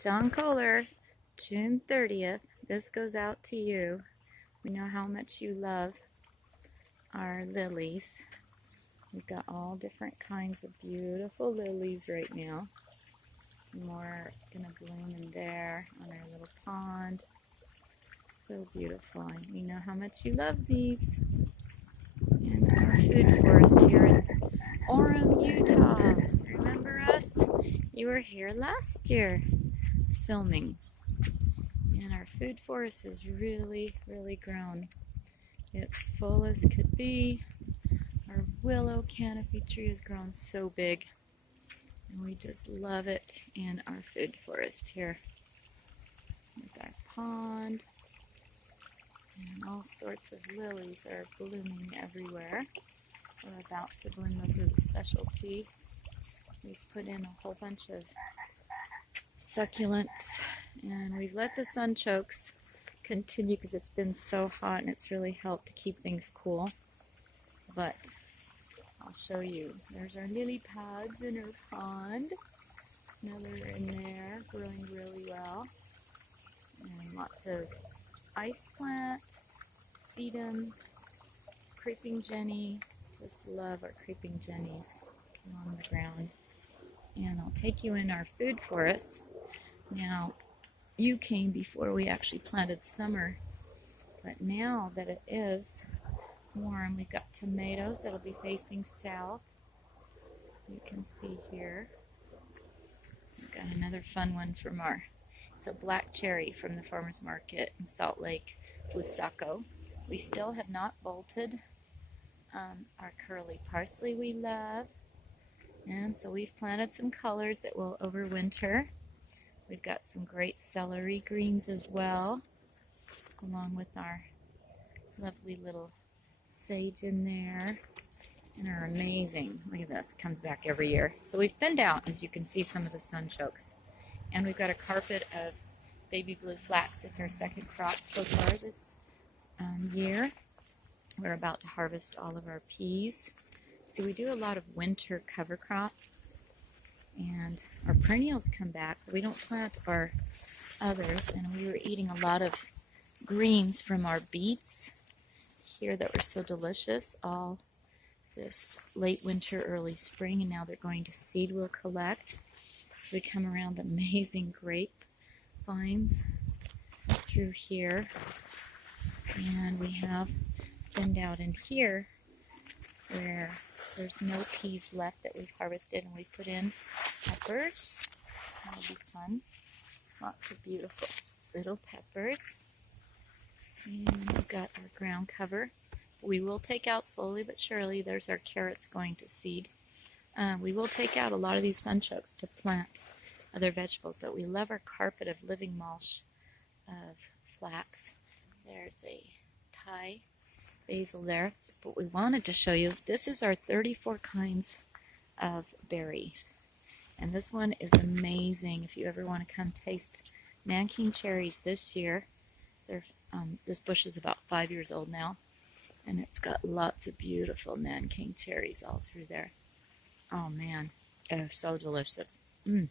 John Kohler, June 30th. This goes out to you. We know how much you love our lilies. We've got all different kinds of beautiful lilies right now. More gonna bloom in there on our little pond. So beautiful. And we know how much you love these. And our food forest here in Orem, Utah. Remember us? You were here last year filming. And our food forest has really, really grown. It's full as could be. Our willow canopy tree has grown so big. And we just love it in our food forest here. With our pond. And all sorts of lilies are blooming everywhere. We're about to bloom. Those are the specialty. We've put in a whole bunch of succulents, and we've let the sunchokes continue because it's been so hot and it's really helped to keep things cool. But I'll show you. There's our lily pads in our pond. Another in there, growing really well. And lots of ice plant, sedum, creeping jenny. Just love our creeping jennies on the ground. And I'll take you in our food forest. Now, you came before we actually planted summer, but now that it is warm, we've got tomatoes that'll be facing south. You can see here. We've got another fun one from it's a black cherry from the farmer's market in Salt Lake, Busaco. We still have not bolted our curly parsley we love. And so we've planted some colors that will overwinter. We've got some great celery greens as well, along with our lovely little sage in there. And our amazing, look at this, comes back every year. So we've thinned out, as you can see, some of the sunchokes. And we've got a carpet of baby blue flax. It's our second crop so far this year. We're about to harvest all of our peas. See, we do a lot of winter cover crop. And our perennials come back, but we don't plant our others. And we were eating a lot of greens from our beets here that were so delicious all this late winter, early spring, and now they're going to seed. We'll collect. So we come around amazing grape vines through here. And we have thinned out in here where there's no peas left that we've harvested, and we put in peppers. That'll be fun. Lots of beautiful little peppers. And we've got our ground cover. We will take out slowly but surely. There's our carrots going to seed. We will take out a lot of these sunchokes to plant other vegetables, but we love our carpet of living mulch of flax. There's a Thai basil there. But we wanted to show you, this is our 34 kinds of berries. And this one is amazing if you ever want to come taste Nanking cherries this year. This bush is about 5 years old now. And it's got lots of beautiful Nanking cherries all through there. Oh man, they're so delicious. We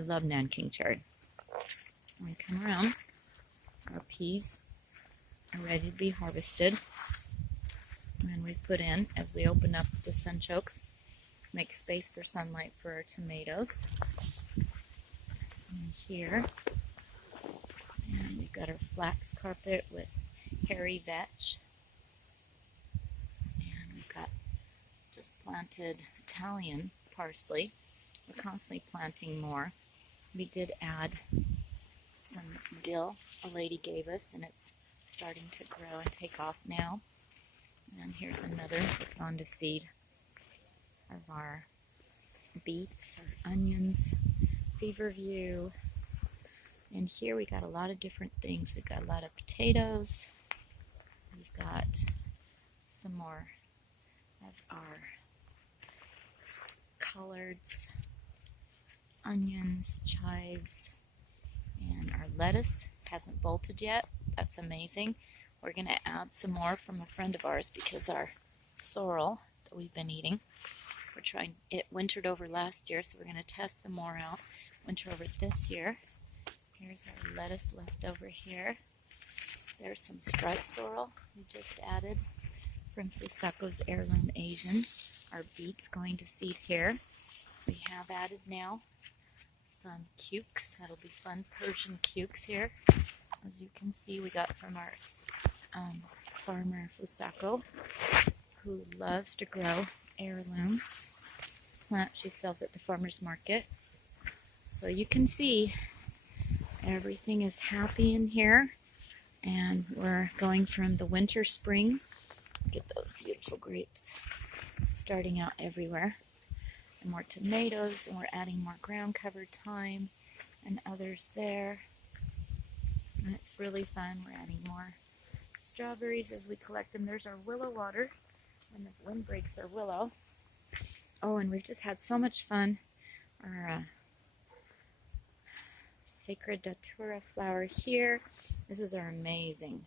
love Nanking cherry. When we come around, our peas are ready to be harvested. And we put in, as we open up the sunchokes, make space for sunlight for our tomatoes. And here, and we've got our flax carpet with hairy vetch. And we've got just planted Italian parsley. We're constantly planting more. We did add some dill a lady gave us, and it's starting to grow and take off now. And here's another that's gone to seed of our beets, our onions, Feverview. And here we got a lot of different things. We've got a lot of potatoes. We've got some more of our collards, onions, chives, and our lettuce hasn't bolted yet. That's amazing. We're going to add some more from a friend of ours because our sorrel that we've been eating We're trying, it wintered over last year, so we're going to test some more out. Winter over this year. Here's our lettuce left over here. There's some striped sorrel we just added from Fusako's Heirloom Asian. Our beets going to seed here. We have added now some cukes. That'll be fun Persian cukes here. As you can see, we got from our farmer Fusako, who loves to grow heirloom plants. She sells at the farmer's market. So you can see everything is happy in here, and we're going from the winter spring. Get those beautiful grapes starting out everywhere, and more tomatoes, and we're adding more ground cover thyme and others there, and it's really fun. We're adding more strawberries as we collect them. There's our willow water when the wind breaks our willow. Oh, and we've just had so much fun. Our Sacred Datura flower here. This is our amazing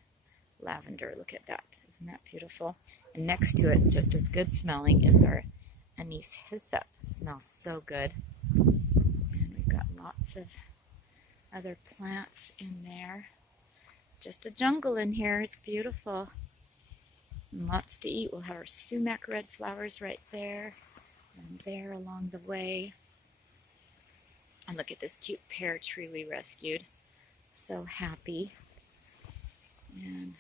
lavender. Look at that. Isn't that beautiful? And next to it, just as good smelling, is our anise hyssop. It smells so good. And we've got lots of other plants in there. It's just a jungle in here. It's beautiful. And lots to eat. We'll have our sumac red flowers right there and there along the way. And look at this cute pear tree we rescued. So happy. And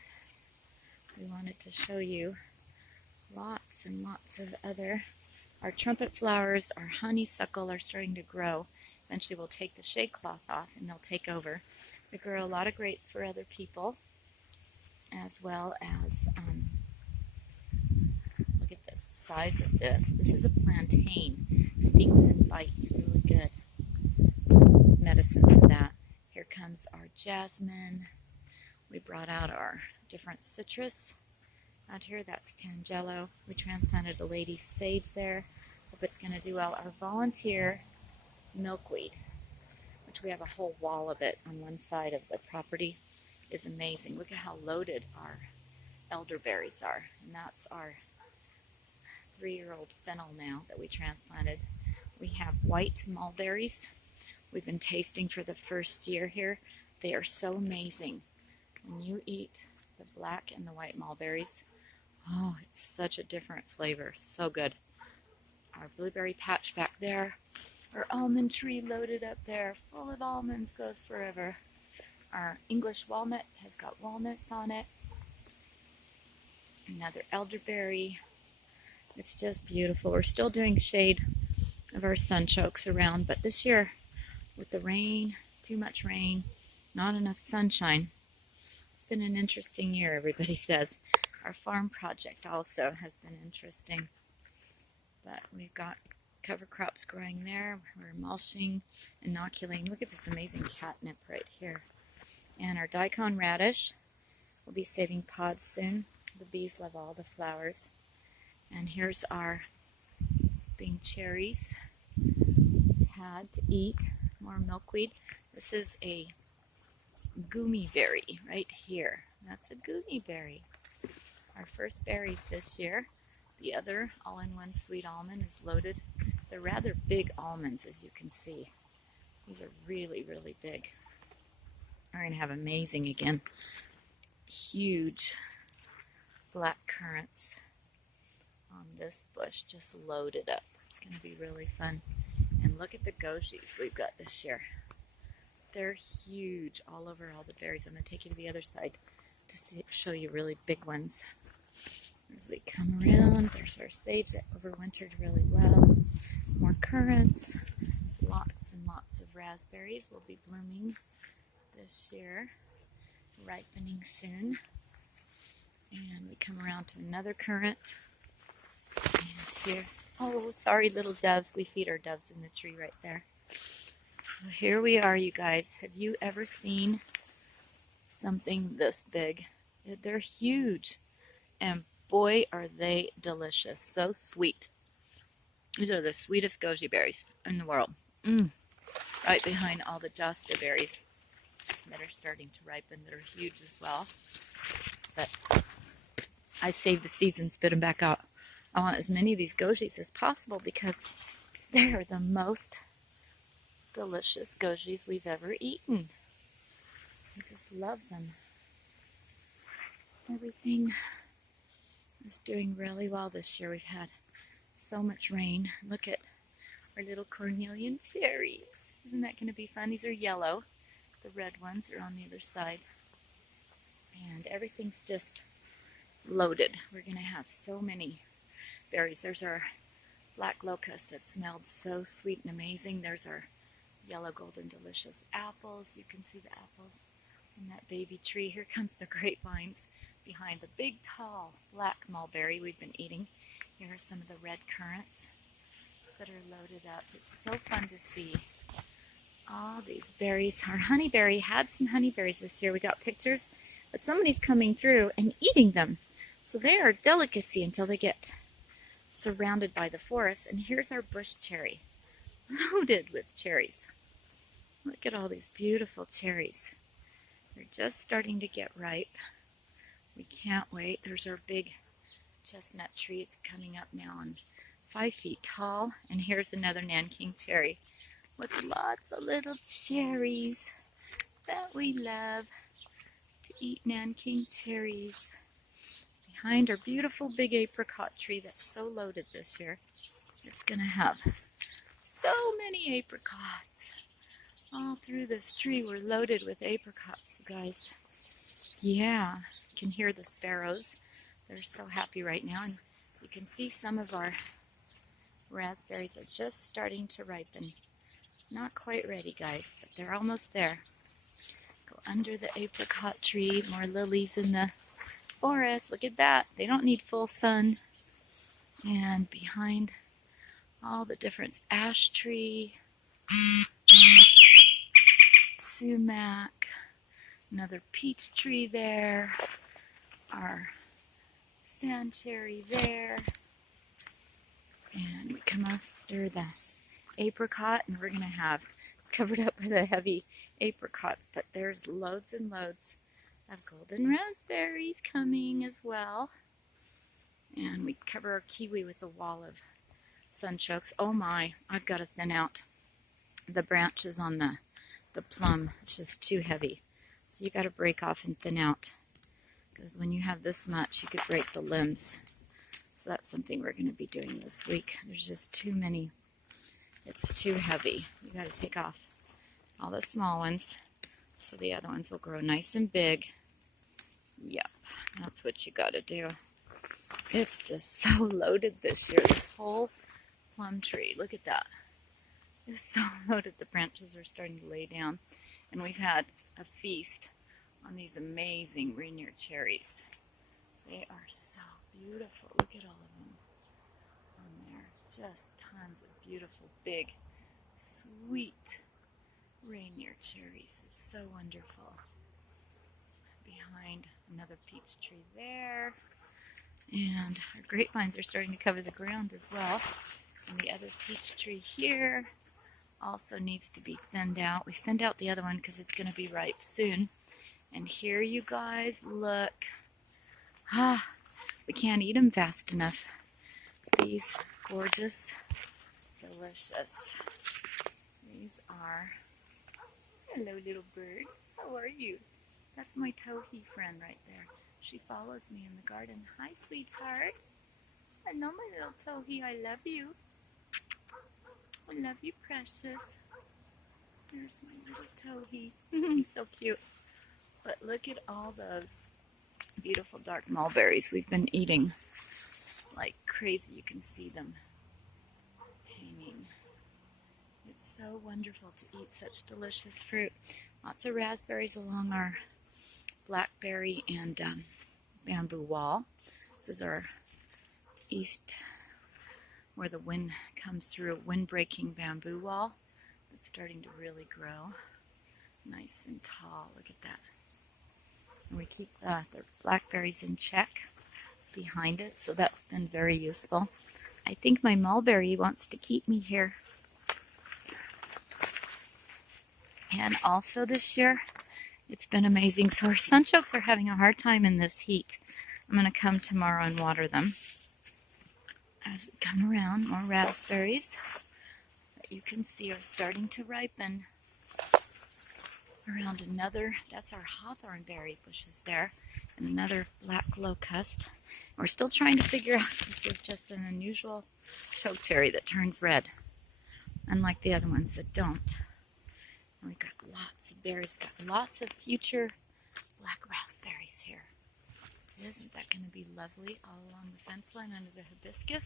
we wanted to show you lots and lots of other. Our trumpet flowers, our honeysuckle are starting to grow. Eventually we'll take the shade cloth off and they'll take over. We grow a lot of grapes for other people, as well as, look at the size of this. This is a plantain. Stings and bites, really good medicine for that. Here comes our jasmine. We brought out our different citrus out here. That's Tangelo. We transplanted a lady's sage there. Hope it's going to do well. Our volunteer milkweed, which we have a whole wall of it on one side of the property, is amazing. Look at how loaded our elderberries are. And that's our 3-year-old fennel now that we transplanted. We have white mulberries. We've been tasting for the first year here. They are so amazing. When you eat the black and the white mulberries, oh, it's such a different flavor. So good. Our blueberry patch back there. Our almond tree loaded up there, full of almonds, goes forever. Our English walnut has got walnuts on it. Another elderberry. It's just beautiful. We're still doing shade of our sunchokes around, but this year, with the rain, too much rain, not enough sunshine, it's been an interesting year, everybody says. Our farm project also has been interesting, but we've got cover crops growing there. We're mulching, inoculating. Look at this amazing catnip right here. And our daikon radish, we'll be saving pods soon. The bees love all the flowers. And here's our Bing cherries. Had to eat more milkweed. This is a gummy berry right here. That's a gummy berry. Our first berries this year. The other all-in-one sweet almond is loaded. They're rather big almonds, as you can see. These are really, really big. We're going to have amazing, again, huge black currants on this bush, just loaded up. It's going to be really fun. And look at the gojis we've got this year. They're huge all over all the berries. I'm going to take you to the other side to show you really big ones. As we come around, there's our sage that overwintered really well. More currants. Lots and lots of raspberries will be blooming this year. Ripening soon. And we come around to another currant. And here, oh, sorry little doves. We feed our doves in the tree right there. So here we are, you guys. Have you ever seen something this big? They're huge. And boy, are they delicious. So sweet. These are the sweetest goji berries in the world. Right behind all the josta berries that are starting to ripen, that are huge as well. But I save the seeds and spit them back out. I want as many of these gojis as possible because they are the most delicious gojis we've ever eaten. I just love them. Everything is doing really well this year. We've had so much rain. Look at our little cornelian cherries. Isn't that going to be fun? These are yellow. The red ones are on the other side. And everything's just loaded. We're going to have so many berries. There's our black locust that smelled so sweet and amazing. There's our yellow golden delicious apples. You can see the apples in that baby tree. Here comes the grapevines behind the big tall black mulberry we've been eating. Here are some of the red currants that are loaded up. It's so fun to see all these berries. Our honeyberry had some honeyberries this year. We got pictures, but somebody's coming through and eating them. So they are a delicacy until they get surrounded by the forest. And here's our bush cherry, loaded with cherries. Look at all these beautiful cherries. They're just starting to get ripe. We can't wait. There's our big chestnut tree. It's coming up now and 5 feet tall. And here's another Nanking cherry with lots of little cherries that we love to eat. Nanking cherries. Behind our beautiful big apricot tree that's so loaded this year. It's going to have so many apricots. All through this tree we're loaded with apricots, you guys. Yeah, you can hear the sparrows. They're so happy right now. And you can see some of our raspberries are just starting to ripen. Not quite ready, guys, but they're almost there. Go under the apricot tree. More lilies in the forest. Look at that. They don't need full sun. And behind all the different ash tree, sumac, another peach tree there, our sand cherry there, and we come after the apricot, and we're going to have, it's covered up by the heavy apricots, but there's loads and loads of golden raspberries coming as well. And we cover our kiwi with a wall of sunchokes. Oh my, I've got to thin out the branches on the plum. It's just too heavy. So you got to break off and thin out, because when you have this much, you could break the limbs. So that's something we're going to be doing this week. There's just too many. It's too heavy. You got to take off all the small ones so the other ones will grow nice and big. Yep, that's what you got to do. It's just so loaded this year. This whole plum tree, look at that. It's so loaded. The branches are starting to lay down. And we've had a feast on these amazing Rainier cherries. They are so beautiful. Look at all of them on there. Just tons of beautiful, big, sweet Rainier cherries. It's so wonderful. Behind another peach tree there. And our grapevines are starting to cover the ground as well. And the other peach tree here also needs to be thinned out. We thinned out the other one because it's going to be ripe soon. And here, you guys, look. We can't eat them fast enough. These gorgeous, delicious. These are, hello little bird, how are you? That's my towhee friend right there. She follows me in the garden. Hi, sweetheart. Hello, my little towhee, I love you. I love you, precious. There's my little towhee. So cute. But look at all those beautiful dark mulberries we've been eating like crazy. You can see them hanging. It's so wonderful to eat such delicious fruit. Lots of raspberries along our blackberry and bamboo wall. This is our east, where the wind comes through, a wind-breaking bamboo wall that's starting to really grow. Nice and tall. Look at that. And we keep the blackberries in check behind it, so that's been very useful. I think my mulberry wants to keep me here. And also this year, it's been amazing. So our sunchokes are having a hard time in this heat. I'm going to come tomorrow and water them. As we come around, more raspberries that you can see are starting to ripen. Around another, that's our hawthorn berry bushes there, and another black locust. We're still trying to figure out if this is just an unusual chokecherry that turns red, unlike the other ones that don't. And we've got lots of berries, we've got lots of future black raspberries here. Isn't that going to be lovely all along the fence line under the hibiscus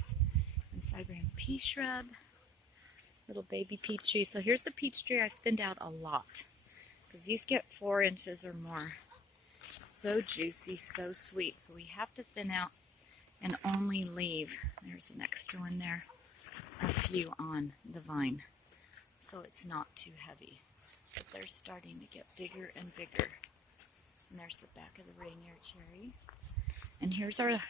and Siberian pea shrub, little baby peach tree. So here's the peach tree I've thinned out a lot because these get 4 inches or more. So juicy, so sweet. So we have to thin out and only leave, there's an extra one there, a few on the vine. So it's not too heavy. But they're starting to get bigger and bigger. And there's the back of the Rainier cherry. And here's our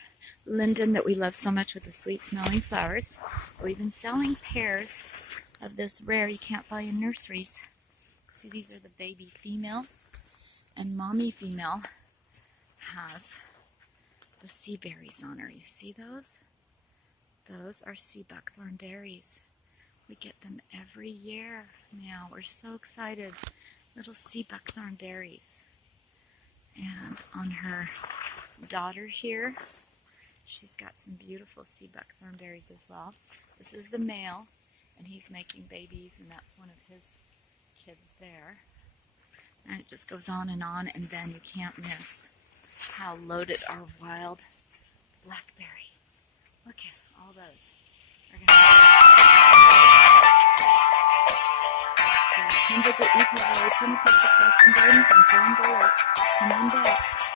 linden that we love so much with the sweet smelling flowers. We've been selling pairs of this rare you can't buy in nurseries. See, these are the baby female, and mommy female has the sea berries on her. You see those? Those are sea buckthorn berries. We get them every year now. We're so excited. Little sea buckthorn berries. And on her daughter here, she's got some beautiful sea buckthorn berries as well. This is the male, and he's making babies, and that's one of his kids there. And it just goes on, and then you can't miss how loaded our wild blackberry. Look at all those. We're gonna so come visit UVPCGG Permaculture Gardens and John Come on back.